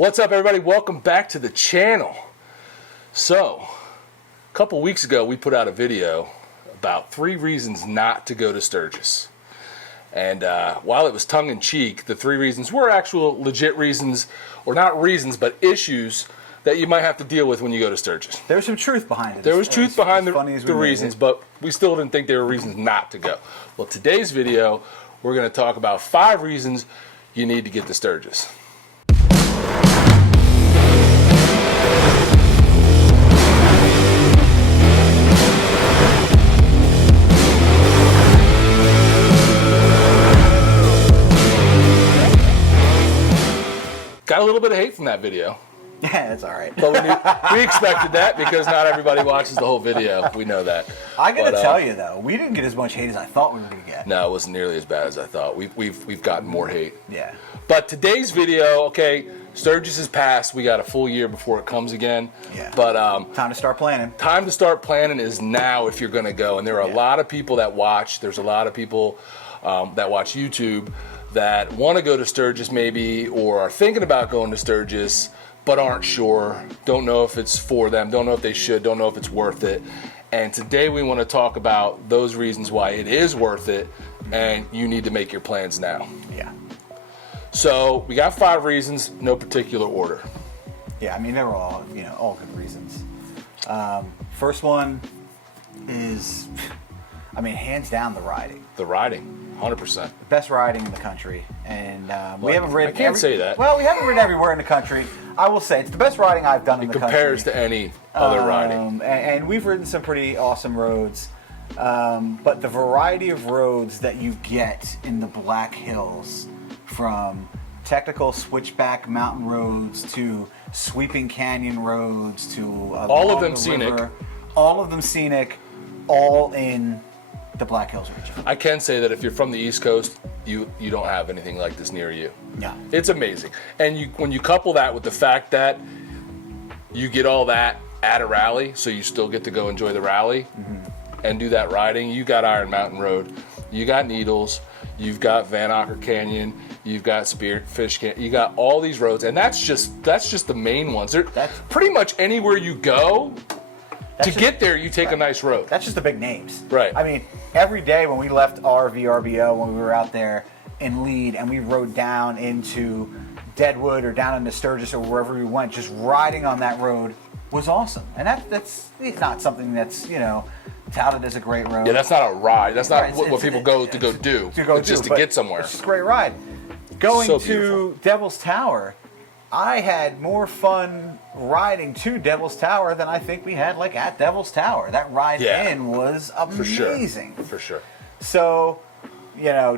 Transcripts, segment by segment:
What's up, everybody? Welcome back to the channel. So, a couple weeks ago, we put out a video about 3 reasons not to go to Sturgis. And while it was tongue-in-cheek, the 3 reasons were actual legit reasons, or not reasons, but issues that you might have to deal with when you go to Sturgis. There was some truth behind it. There was truth behind the reasons, but we still didn't think there were reasons not to go. Well, today's video, we're going to talk about 5 reasons you need to get to Sturgis. Got a little bit of hate from that video. Yeah, that's all right. But we expected that because not everybody watches the whole video. We know that. I got to tell you, though, we didn't get as much hate as I thought we were going to get. No, it wasn't nearly as bad as I thought. We've gotten more hate. Yeah. But today's video, okay, Sturgis is past. We got a full year before it comes again. Yeah. But time to start planning. Time to start planning is now if you're going to go. And there are a lot of people that watch. There's a lot of people that watch YouTube that want to go to Sturgis maybe, or are thinking about going to Sturgis, but aren't sure, don't know if it's for them, don't know if they should, don't know if it's worth it. And today we want to talk about those reasons why it is worth it, and you need to make your plans now. Yeah. So we got 5 reasons, no particular order. Yeah, I mean, they were all, all good reasons. First one is, hands down, the riding. The riding. 100%. Best riding in the country, and we haven't ridden. I can't say that. Well, we haven't ridden everywhere in the country. I will say it's the best riding I've done in the country. It compares to any other riding. And we've ridden some pretty awesome roads, but the variety of roads that you get in the Black Hills, from technical switchback mountain roads to sweeping canyon roads to all of them scenic, all of them scenic, all in the Black Hills region. I can say that if you're from the East Coast, you don't have anything like this near you. No. It's amazing. And when you couple that with the fact that you get all that at a rally, so you still get to go enjoy the rally and do that riding. You got Iron Mountain Road, you got Needles, you've got Van Acker Canyon, you've got Spearfish Canyon, you got all these roads, and that's just the main ones. That's pretty much anywhere you go. To get there, you take a nice road. That's just the big names. Right. I mean, every day when we left our VRBO, when we were out there in Lead, and we rode down into Deadwood or down into Sturgis or wherever we went, just riding on that road was awesome. And that's not something that's, touted as a great road. Yeah, that's not a ride. That's not what people go to do. It's just to get somewhere. It's just a great ride. Going to Devil's Tower, I had more fun riding to Devil's Tower than I think we had at Devil's Tower. That ride in was amazing. For sure. So,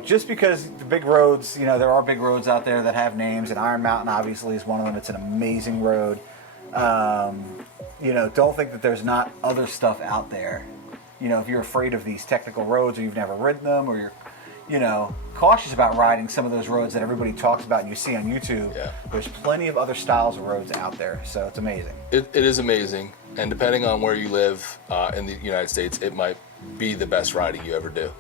just because the big roads, there are big roads out there that have names, and Iron Mountain obviously is one of them. It's an amazing road. Don't think that there's not other stuff out there. If you're afraid of these technical roads, or you've never ridden them, or you're cautious about riding some of those roads that everybody talks about and you see on YouTube. Yeah. There's plenty of other styles of roads out there, so it's amazing. It is amazing, and depending on where you live in the United States, it might be the best riding you ever do.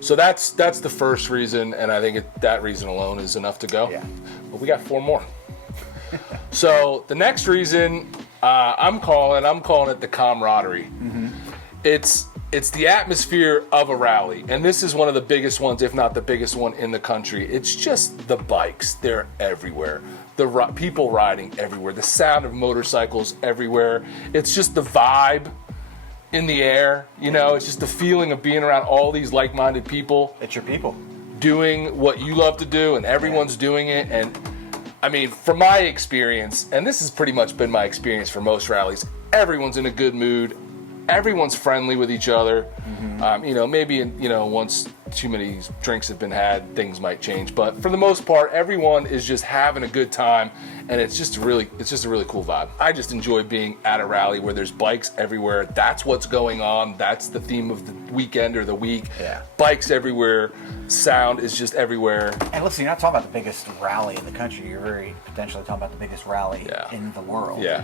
So that's the first reason, and I think that reason alone is enough to go. Yeah. But we got 4 more. So the next reason I'm calling it the camaraderie. It's the atmosphere of a rally, and this is one of the biggest ones, if not the biggest one in the country. It's just the bikes. They're everywhere. The people riding everywhere. The sound of motorcycles everywhere. It's just the vibe in the air. It's just the feeling of being around all these like-minded people. It's your people. Doing what you love to do, and everyone's doing it. And from my experience, and this has pretty much been my experience for most rallies, everyone's in a good mood. Everyone's friendly with each other. Maybe once too many drinks have been had, things might change. But for the most part, everyone is just having a good time, and it's just a really cool vibe. I just enjoy being at a rally where there's bikes everywhere. That's what's going on. That's the theme of the weekend or the week. Yeah. Bikes everywhere. Sound is just everywhere. And listen, you're not talking about the biggest rally in the country. You're very potentially talking about the biggest rally in the world. Yeah.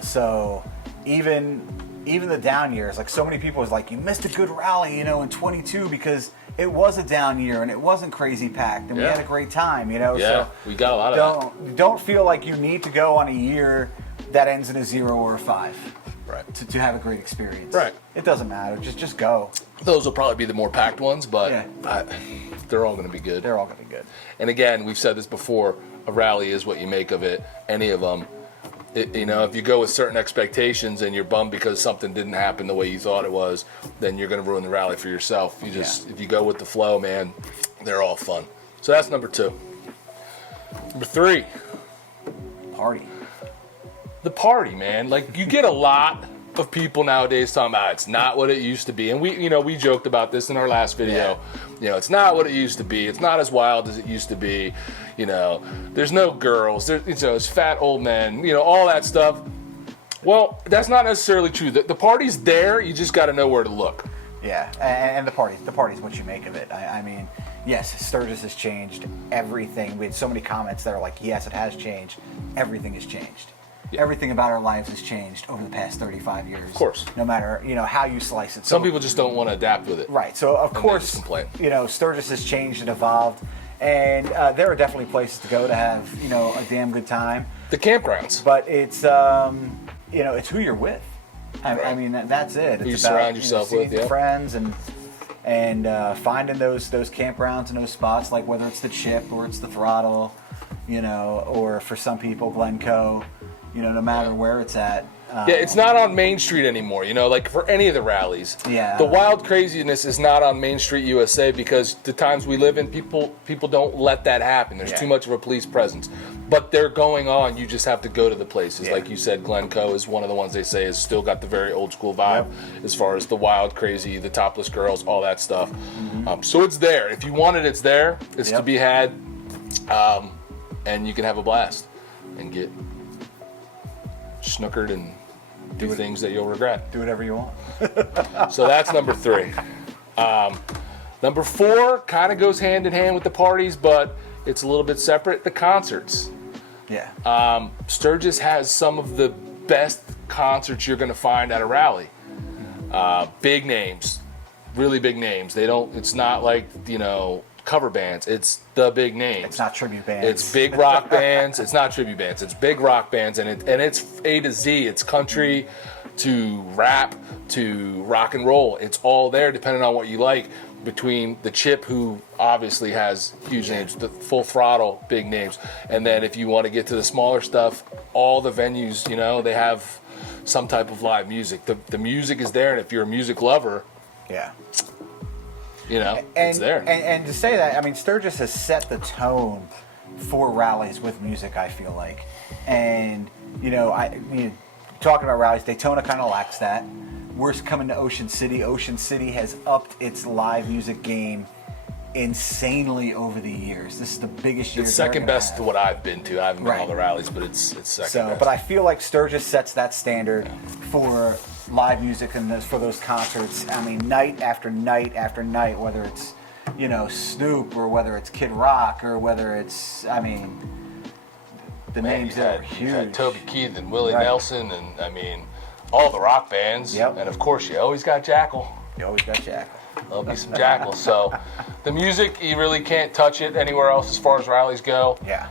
So even the down years, so many people was like, you missed a good rally, in 22 because it was a down year and it wasn't crazy packed and we had a great time, you know. Yeah, so we got a lot of that. Don't feel like you need to go on a year that ends in a 0 or a 5. Right. To have a great experience. Right. It doesn't matter. Just go. Those will probably be the more packed ones, but they're all going to be good. They're all going to be good. And again, we've said this before, a rally is what you make of it. Any of them. You know, if you go with certain expectations and you're bummed because something didn't happen the way you thought it was, then you're going to ruin the rally for yourself. If you go with the flow, man, they're all fun. So that's number 2. Number 3. Party. The party, man. Like, you get a lot of people nowadays talking about it's not what it used to be. And we joked about this in our last video. Yeah. You know, it's not what it used to be. It's not as wild as it used to be. You know, there's no girls. There's fat old men. You know, all that stuff. Well, that's not necessarily true. The party's there. You just got to know where to look. Yeah, and the party's what you make of it. I mean, yes, Sturgis has changed everything. We had so many comments that are like, yes, it has changed. Everything has changed. Everything about our lives has changed over the past 35 years. Of course. No matter, how you slice it. Some people just don't want to adapt with it. Right. So, of course, complain. Sturgis has changed and evolved. And there are definitely places to go to have, a damn good time. The campgrounds. But it's, it's who you're with. I mean, that's it. It's Who you about, surround yourself seeing with, yeah. friends and finding those campgrounds and those spots, like whether it's the Chip or it's the Throttle, or for some people, Glencoe. No matter where it's at. It's not on Main Street anymore, like for any of the rallies. Yeah. The wild craziness is not on Main Street USA because the times we live in, people don't let that happen. There's too much of a police presence. But they're going on. You just have to go to the places. Like you said, Glencoe is one of the ones they say has still got the very old school vibe as far as the wild, crazy, the topless girls, all that stuff. Mm-hmm. So it's there. If you want it, it's there. It's to be had. And you can have a blast and get snookered and do things that you'll regret. Do whatever you want. So that's number 3. Number 4 kind of goes hand in hand with the parties, but it's a little bit separate. The concerts. Yeah. Sturgis has some of the best concerts you're going to find at a rally. Big names, really big names. It's not like, cover bands. It's the big names. It's not tribute bands. It's big rock bands. It's not tribute bands. It's big rock bands, and it's A to Z. It's country to rap to rock and roll. It's all there, depending on what you like. Between the Chip, who obviously has huge names, the Full Throttle, big names, and then if you want to get to the smaller stuff, all the venues, they have some type of live music. The music is there, and if you're a music lover, it's there. And to say that, I mean, Sturgis has set the tone for rallies with music, I feel like. And, talking about rallies, Daytona kind of lacks that. We're coming to Ocean City. Ocean City has upped its live music game insanely over the years. This is the biggest year. It's second best to what I've been to. I haven't been to all the rallies, but it's second best. But I feel like Sturgis sets that standard for live music and for those concerts. I mean, night after night after night, whether it's, Snoop or whether it's Kid Rock or whether it's, the names that are huge. You had Toby Keith and Willie Nelson and, all the rock bands. Yep. And, of course, you always got Jackal. You always got Jackal. Love me some Jackal. So the music, you really can't touch it anywhere else as far as rallies go. Yeah.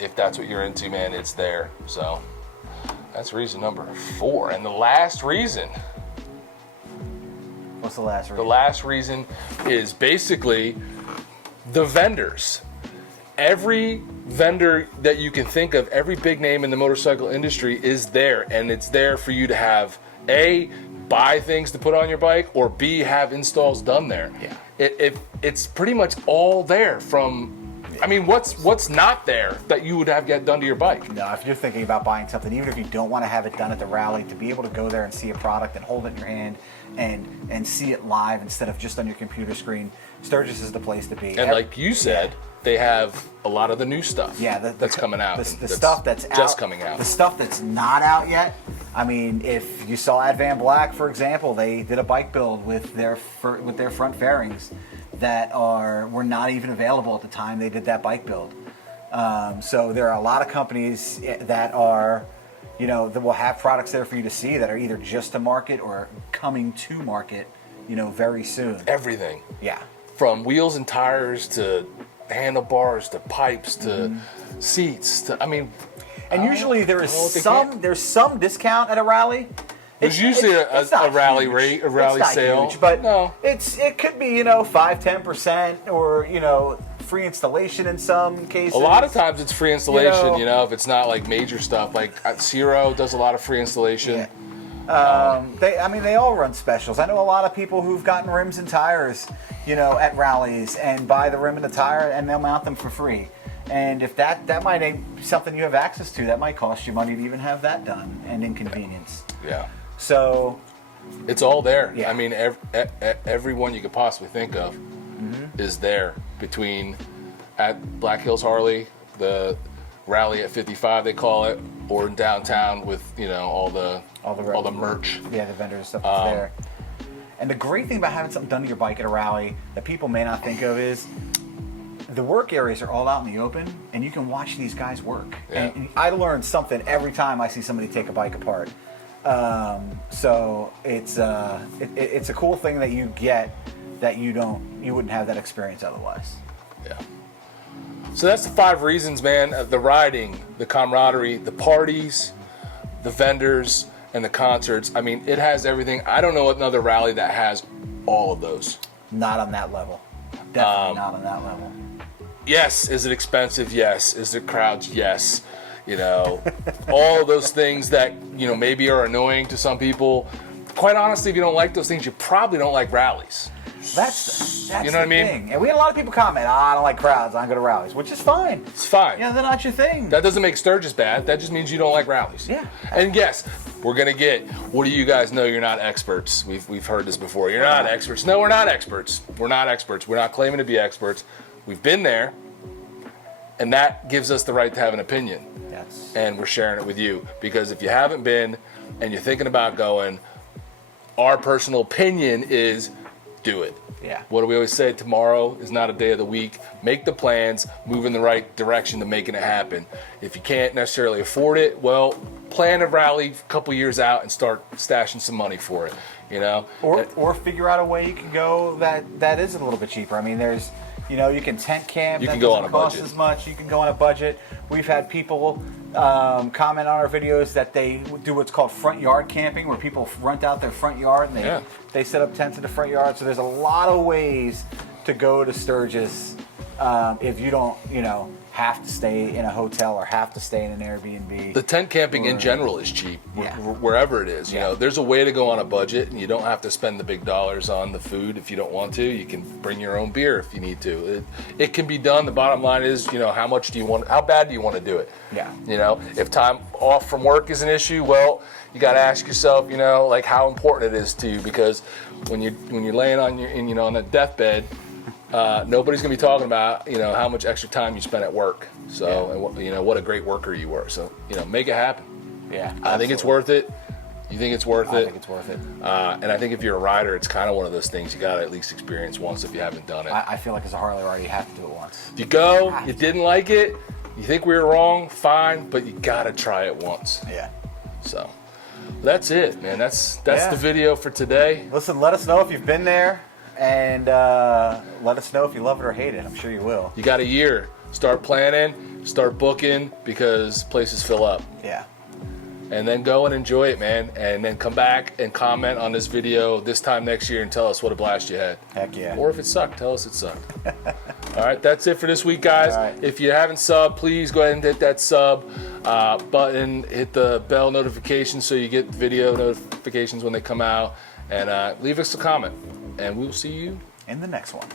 If that's what you're into, man, it's there. So that's reason number 4. And the last reason. What's the last reason? The last reason is basically the vendors. Every vendor that you can think of, every big name in the motorcycle industry is there, and it's there for you to have A, buy things to put on your bike, or B, have installs done there. Yeah. It's pretty much all there from. What's not there that you would have get done to your bike? No, if you're thinking about buying something, even if you don't want to have it done at the rally, to be able to go there and see a product and hold it in your hand and see it live instead of just on your computer screen, Sturgis is the place to be. And like you said, they have a lot of the new stuff that's coming out. The stuff that's just out, coming out. The stuff that's not out yet. I mean, if you saw Advan Black, for example, they did a bike build with their front fairings that were not even available at the time they did that bike build. So there are a lot of companies that are, that will have products there for you to see that are either just to market or coming to market very soon. Everything. Yeah. From wheels and tires to handlebars to pipes to seats to, I mean. And usually there's some discount at a rally. There's usually it's not a rally huge. rate, a rally it's not sale. Huge, but no. it could be 5-10% or free installation in some cases. A lot of times it's free installation. If it's not like major stuff. Like Zero does a lot of free installation. Yeah. They all run specials. I know a lot of people who've gotten rims and tires, at rallies and buy the rim and the tire and they'll mount them for free. And if that might be something you have access to, that might cost you money to even have that done and inconvenience. Yeah. So it's all there. Yeah. I mean, everyone you could possibly think of is there between at Black Hills Harley, the rally at 55 they call it, or in downtown with all the merch. Yeah, the vendors and stuff that's there. And the great thing about having something done to your bike at a rally that people may not think of is the work areas are all out in the open, and you can watch these guys work. Yeah. And I learn something every time I see somebody take a bike apart. So it's a cool thing that you get that you wouldn't have that experience otherwise. Yeah. So that's the 5 reasons, man. The riding, the camaraderie, the parties, the vendors, and the concerts. I mean, it has everything. I don't know another rally that has all of those. Not on that level. Definitely not on that level. Yes. Is it expensive? Yes. Is there crowds? Yes. All of those things that, maybe are annoying to some people. Quite honestly, if you don't like those things, you probably don't like rallies. That's you know what I mean? thing. And we had a lot of people comment, I don't like crowds, I don't go to rallies, which is fine. It's fine. They're not your thing. That doesn't make Sturgis bad. That just means you don't like rallies. Yeah. And yes, we're going to get, what do you guys know? You're not experts. We've heard this before. You're not experts. No, we're not experts. We're not experts. We're not claiming to be experts. We've been there, and that gives us the right to have an opinion. Yes. And we're sharing it with you. Because if you haven't been and you're thinking about going, our personal opinion is do it. Yeah. What do we always say? Tomorrow is not a day of the week. Make the plans, move in the right direction to making it happen. If you can't necessarily afford it, well, plan a rally a couple years out and start stashing some money for it. Or figure out a way you can go that is a little bit cheaper. I mean, there's you can tent camp. You that can go on a cost budget. As much. You can go on a budget. We've had people comment on our videos that they do what's called front yard camping, where people rent out their front yard and they set up tents in the front yard. So there's a lot of ways to go to Sturgis if you don't have to stay in a hotel or have to stay in an Airbnb. The tent camping in general is cheap, wherever it is. There's a way to go on a budget, and you don't have to spend the big dollars on the food if you don't want to. You can bring your own beer if you need to. It can be done. The bottom line is, how much do you want? How bad do you want to do it? Yeah. If time off from work is an issue, well, you got to ask yourself, like how important it is to you, because when you're laying on on a deathbed. Nobody's gonna be talking about how much extra time you spent at work. So and what a great worker you were. So make it happen. Yeah, I think it's worth it. You think it's worth it? I think it's worth it. And I think if you're a rider, it's kind of one of those things you gotta at least experience once if you haven't done it. I feel like as a Harley rider, you have to do it once. If you go, you didn't like it, you think we were wrong, fine, but you gotta try it once. Yeah. So that's it, man. That's the video for today. Listen, let us know if you've been there. And let us know if you love it or hate it. I'm sure you will. You got a year. Start planning, start booking, because places fill up. Yeah. And then go and enjoy it, man. And then come back and comment on this video this time next year and tell us what a blast you had. Heck yeah. Or if it sucked, tell us it sucked. All right, that's it for this week, guys. All right. If you haven't subbed, please go ahead and hit that sub button. Hit the bell notification so you get video notifications when they come out. And leave us a comment. And we will see you in the next one.